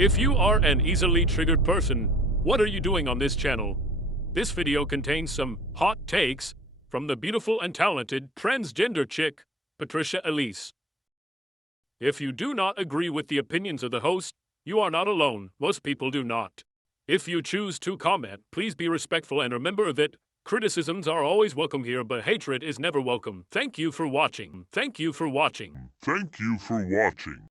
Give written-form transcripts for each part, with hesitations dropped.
If you are an easily triggered person, what are you doing on this channel? This video contains some hot takes from the beautiful and talented transgender chick, PaTricia Elise. If you do not agree with the opinions of the host, you are not alone. Most people do not. If you choose to comment, please be respectful and remember that criticisms are always welcome here, but hatred is never welcome. Thank you for watching. Thank you for watching. Thank you for watching.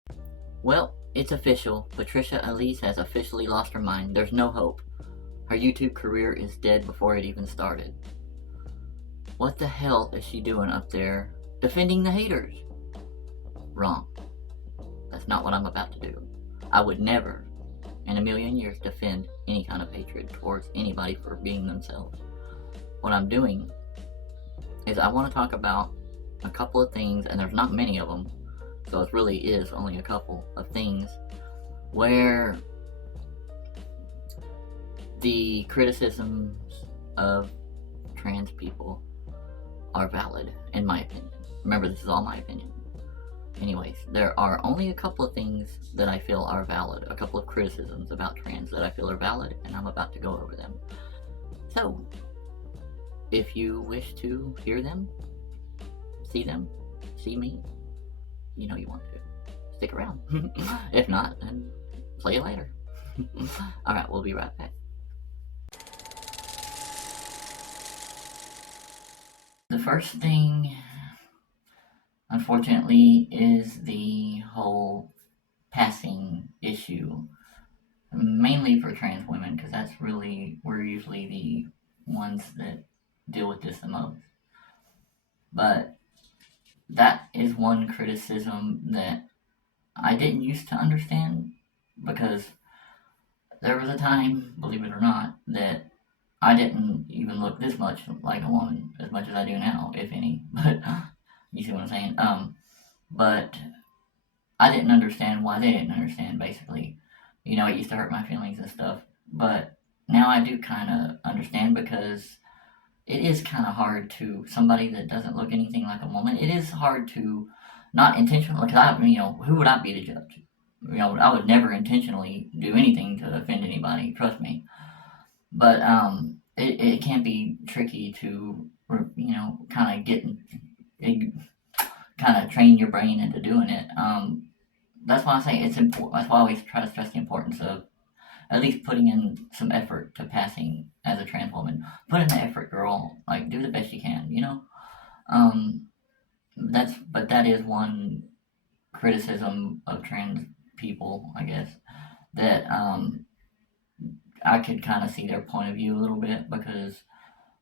Well, it's official. PaTricia Elise has officially lost her mind. There's no hope. Her YouTube career is dead before it even started. What the hell is she doing up there defending the haters? Wrong. That's not what I'm about to do. I would never in a million years defend any kind of hatred towards anybody for being themselves. What I'm doing is I want to talk about a couple of things, and there's not many of them, so it really is only a couple of things where the criticisms of trans people are valid, in my opinion. Remember, this is all my opinion. Anyways, there are only a couple of things that I feel are valid, a couple of criticisms about trans that I feel are valid, and I'm about to go over them. So, if you wish to hear them, see me, you know you want to. Stick around. If not, then play it later. Alright, we'll be right back. The first thing, unfortunately, is the whole passing issue. Mainly for trans women, because we're usually the ones that deal with this the most. But that is one criticism that I didn't used to understand, because there was a time, believe it or not, that I didn't even look this much like a woman, as much as I do now, if any. But you see what I'm saying? But I didn't understand why they didn't understand, basically. You know, it used to hurt my feelings and stuff. But now I do kind of understand, because it is kind of hard to, somebody that doesn't look anything like a woman, it is hard to, not intentionally, because who would I be to judge? I would never intentionally do anything to offend anybody, trust me. But it can be tricky to, kind of kind of train your brain into doing it. That's why I say it's important. That's why I always try to stress the importance of at least putting in some effort to passing as a trans woman. Put in the effort, girl. Like, do the best you can, But that is one criticism of trans people, I guess, that I could kind of see their point of view a little bit, because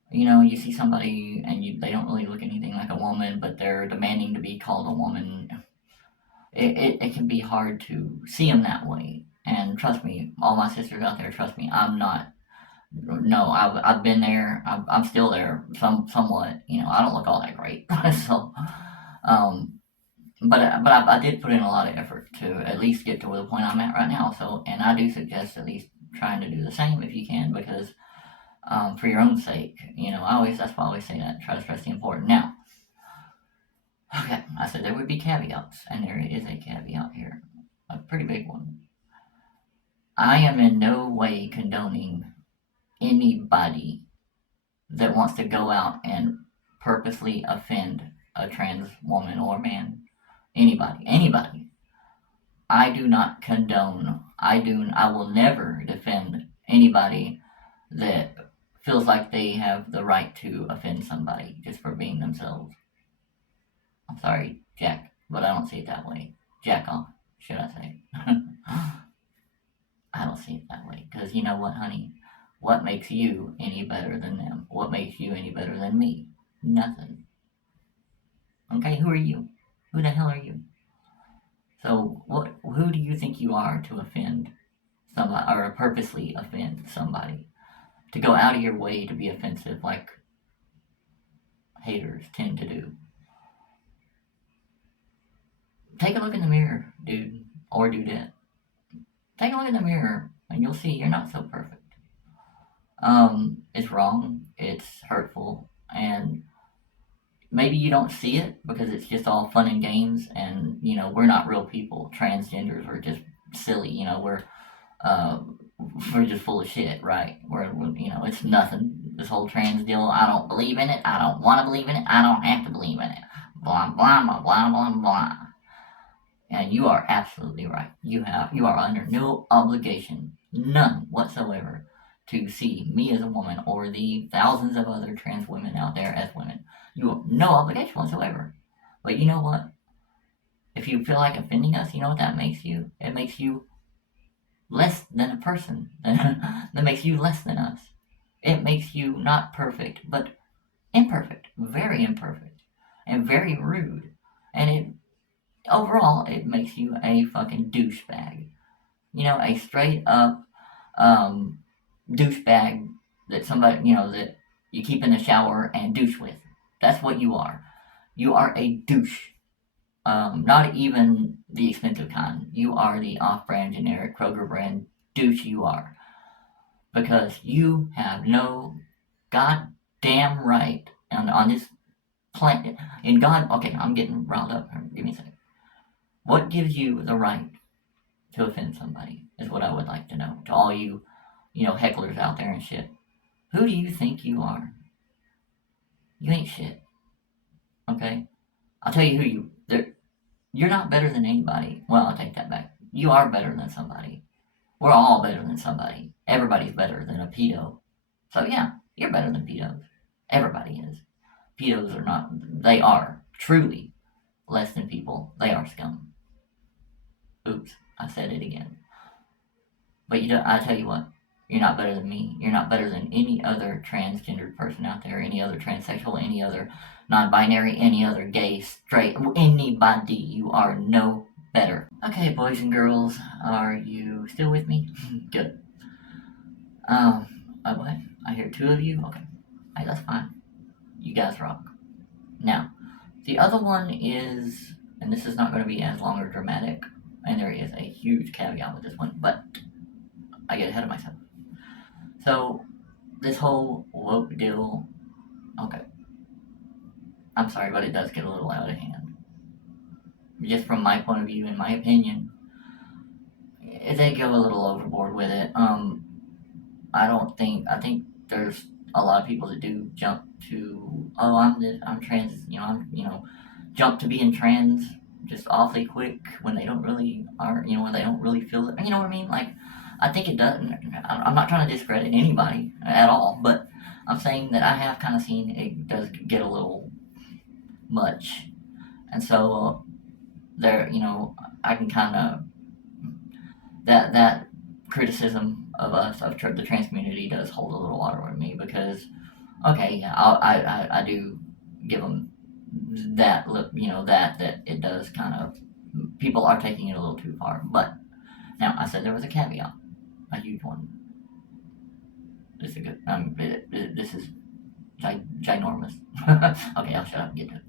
you see somebody and they don't really look anything like a woman, but they're demanding to be called a woman. It can be hard to see them that way. And trust me, all my sisters out there, trust me, I'm not. No, I've been there. I'm still there, somewhat. I don't look all that great. So, but I did put in a lot of effort to at least get to the point I'm at right now. So, and I do suggest at least trying to do the same if you can, because for your own sake, that's why I always say that. Try to stress the important. Now, okay, I said there would be caveats, and there is a caveat here, a pretty big one. I am in no way condoning anybody that wants to go out and purposely offend a trans woman or man. Anybody. I do not condone, I will never defend anybody that feels like they have the right to offend somebody just for being themselves. I'm sorry, Jack, but I don't see it that way. Jack off, should I say. I don't see it that way, because you know what, honey? What makes you any better than them? What makes you any better than me? Nothing. Okay, who are you? Who the hell are you? So, who do you think you are to offend somebody, or purposely offend somebody? To go out of your way to be offensive, like haters tend to do. Take a look in the mirror, dude, or dudette. Take a look in the mirror, and you'll see you're not so perfect. It's wrong, it's hurtful, and maybe you don't see it because it's just all fun and games, and we're not real people. Transgenders are just silly. uh, we're just full of shit, right? It's nothing. This whole trans deal, I don't believe in it. I don't want to believe in it. I don't have to believe in it. Blah blah blah blah blah blah. And you are absolutely right. You are under no obligation, none whatsoever, to see me as a woman or the thousands of other trans women out there as women. You have no obligation whatsoever. But you know what? If you feel like offending us, you know what that makes you? It makes you less than a person. That makes you less than us. It makes you not perfect, but imperfect, very imperfect, and very rude. And overall, it makes you a fucking douchebag. A straight up douchebag that that you keep in the shower and douche with. That's what you are. You are a douche. Not even the expensive kind. You are the off-brand, generic Kroger brand douche. You are, because you have no goddamn right on this planet. In God, okay, I'm getting riled up. Give me a second. What gives you the right to offend somebody? Is what I would like to know. To all you, hecklers out there and shit. Who do you think you are? You ain't shit. Okay? I'll tell you you're not better than anybody. Well, I'll take that back. You are better than somebody. We're all better than somebody. Everybody's better than a pedo. So yeah, you're better than pedos. Everybody is. Pedos are not, they are truly less than people. They are scum. Oops, I said it again. But I tell you what, you're not better than me. You're not better than any other transgendered person out there, any other transsexual, any other non-binary, any other gay, straight, anybody. You are no better. Okay, boys and girls, are you still with me? Good. What? I hear two of you? Okay. Hey, that's fine. You guys rock. Now, the other one is, and this is not going to be as long or dramatic, and there is a huge caveat with this one, but I get ahead of myself. So, this whole woke deal, okay. I'm sorry, but it does get a little out of hand. Just from my point of view, in my opinion, they go a little overboard with it. I think there's a lot of people that do jump to, oh, I'm trans, jump to being trans just awfully quick when they don't really when they don't really feel it. You know what I mean? Like, I think it does. I'm not trying to discredit anybody at all, but I'm saying that I have kind of seen it does get a little much, and so there, I can kind of that criticism of us of the trans community does hold a little water with me, because okay, yeah, I do give them that look, that it does kind of, people are taking it a little too far. But now I said there was a caveat, a huge one. This is good. This is ginormous. Okay, I'll shut up and get to it.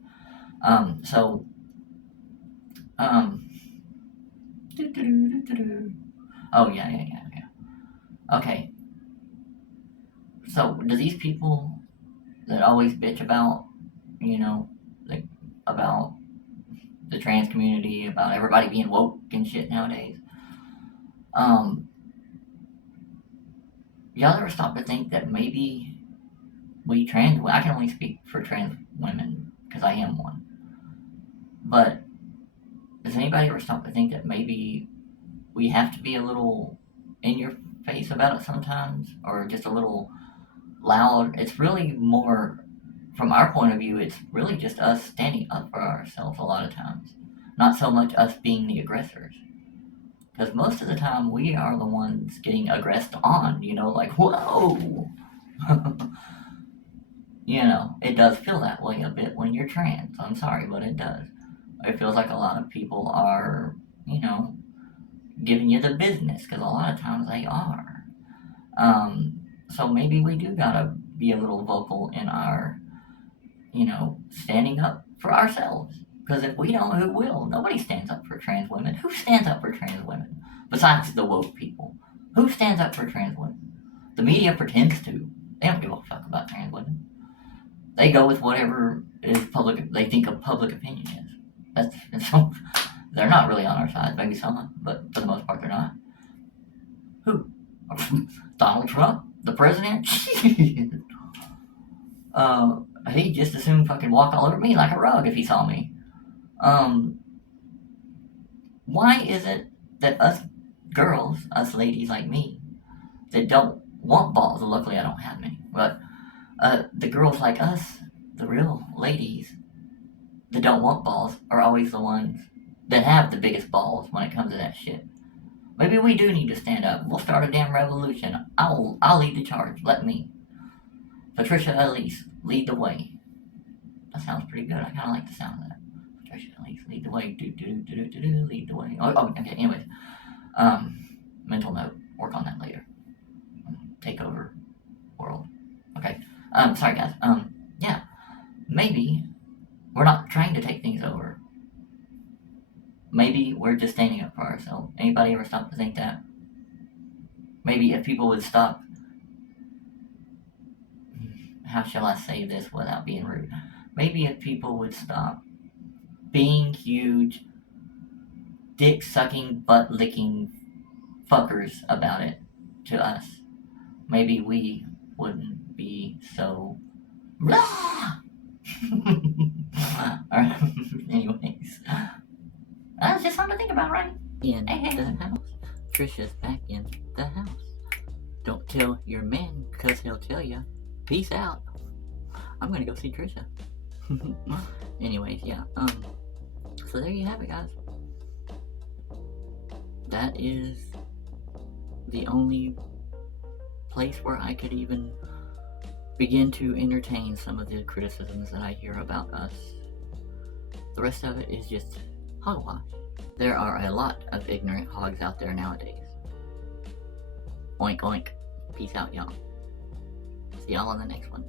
Oh yeah. Okay. So do these people that always bitch about, like, about the trans community, about everybody being woke and shit nowadays, y'all ever stop to think that maybe I can only speak for trans women because I am one, but does anybody ever stop to think that maybe we have to be a little in your face about it sometimes, or just a little loud? It's really more, from our point of view, it's really just us standing up for ourselves a lot of times, not so much us being the aggressors. Because most of the time we are the ones getting aggressed on, like, whoa! It does feel that way a bit when you're trans. I'm sorry, but it does. It feels like a lot of people are, giving you the business, because a lot of times they are. So maybe we do gotta be a little vocal in our, standing up for ourselves. Because if we don't, who will? Nobody stands up for trans women. Who stands up for trans women? Besides the woke people. Who stands up for trans women? The media pretends to. They don't give a fuck about trans women. They go with whatever they think of public opinion is. So they're not really on our side. Maybe some, but for the most part they're not. Donald Trump, the president. He'd just as soon fucking walk all over me like a rug if he saw me. Why is it that us girls, us ladies like me, that don't want balls, well, luckily I don't have any, but the girls like us, the real ladies that don't want balls, are always the ones that have the biggest balls when it comes to that shit. Maybe we do need to stand up. We'll start a damn revolution. I'll lead the charge. Let me. PaTricia, Elise, lead the way. That sounds pretty good. I kind of like the sound of that. PaTricia, Elise, lead the way. Lead the way. Oh, okay. Anyways, mental note. Work on that later. Take over world. Okay. Sorry guys. Yeah. Maybe we're not trying to take things over. Maybe we're just standing up for ourselves. Anybody ever stop to think that? Maybe if people would stop, how shall I say this without being rude? Maybe if people would stop being huge, dick-sucking, butt-licking fuckers about it to us, maybe we wouldn't be so... Anyways, that's just something to think about, right? In the house. Trisha's back in the house. Don't tell your man, cause he'll tell you. Peace out. I'm gonna go see Trisha. Anyways, yeah. So there you have it, guys. That is the only place where I could even begin to entertain some of the criticisms that I hear about us. The rest of it is just hogwash. There are a lot of ignorant hogs out there nowadays. Oink oink. Peace out, y'all. See y'all on the next one.